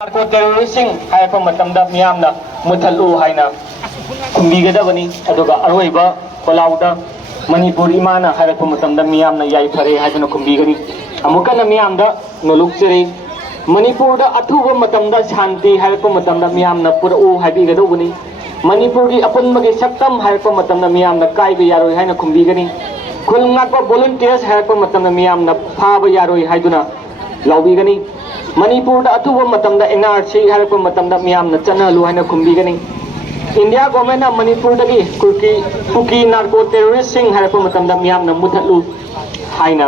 narco terrorism hai pa matamda miyamna muthalu haina kumbigada bani aduga aroiba kolauda manipur imana hai pa matamda miyamna yai phare haiduna kumbigani amukana miyamda nolukcheri manipur da athuba matamda shanti hai pa matamda miyamna puru haibigada bani manipur gi apunmagi saktam hai pa matamda miyamna kaiba yaroi haina kumbigani khulngakpa volunteers hai pa matamda miyamna phaba yaroi haiduna laubigani manipur da athuba matamda NRC hai pa matamda miyamna chanalu haina kumbigani India government na manipur dagi kuki narco terrorist sing hai pa matamda miyamna muthalu haina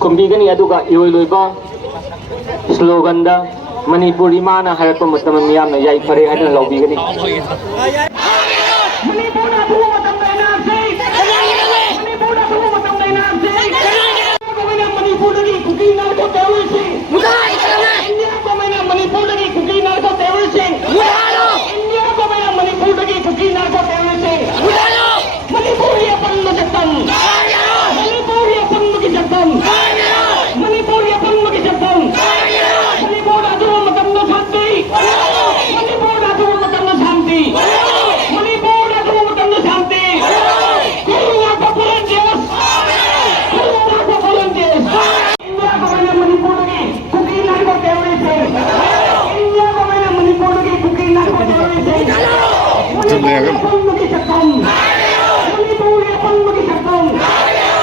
kumbigani aduga iroiloiba slogan da manipur imana hai pa matamda miyamna yai phare haina laubigani manipur da athuba matamda NRC manipur da athuba matamda NRC manipur dagi kuki narco terrorist sing India government na manipur dagi kuki narco terrorist sing India government na manipur dagi kuki narco terrorist sing manipur ya panmajaktan manipur ya panmajaktan manipur ya panmajaktan manipur da athuba matamda shanti manipur da athuba matamda shanti manipur da athuba matamda shanti kurunga ka volunteers kurunga ka volunteers India government na manipur dagi kuki narco terrorist sing India government na manipur dagi kuki narco terrorist sing manipur ya panmajaktan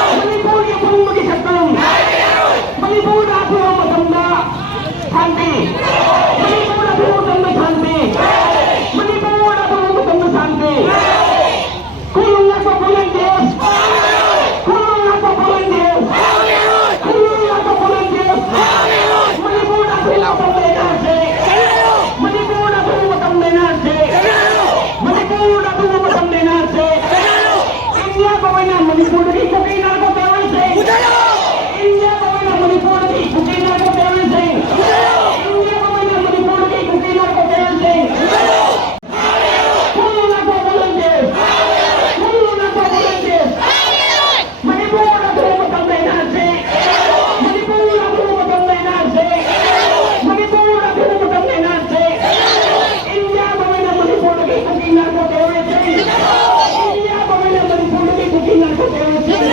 manipur ya panmajaktan manipur ya panmajaktan manipur da athuba matamda shanti manipur da athuba matamda shanti manipur da athuba matamda shanti kurunga ka volunteers kurunga ka volunteers kurunga ka volunteers manipur da athuba matamda NRC manipur da athuba matamda NRC manipur da athuba matamda NRC India government na manipur dagi kuki narco terrorist sing India government na manipur dagi kuki narco terrorist sing India government na manipur dagi kuki narco terrorist sing kurunga ka volunteers kurunga ka volunteers manipur da athuba matamda NRC manipur da athuba matamda NRC manipur da athuba matamda NRC India government na manipur dagi kuki narco terrorist sing India government na manipur dagi kuki narco terrorist sing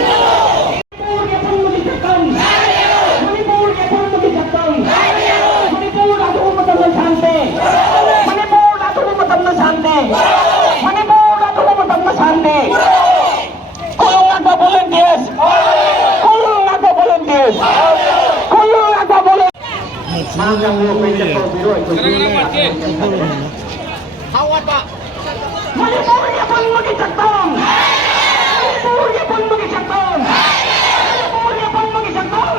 manipur ya panmajaktan manipur ya panmajaktan manipur da athuba matamda shanti manipur da athuba matamda shanti manipur da athuba matamda shanti kurunga ka volunteers kurunga ka volunteers kurunga ka volunteers Mangang mo pwede ko biro ito Hawat pa Manipur ya panmajaktan manipur ya panmajaktan manipur ya panmajaktan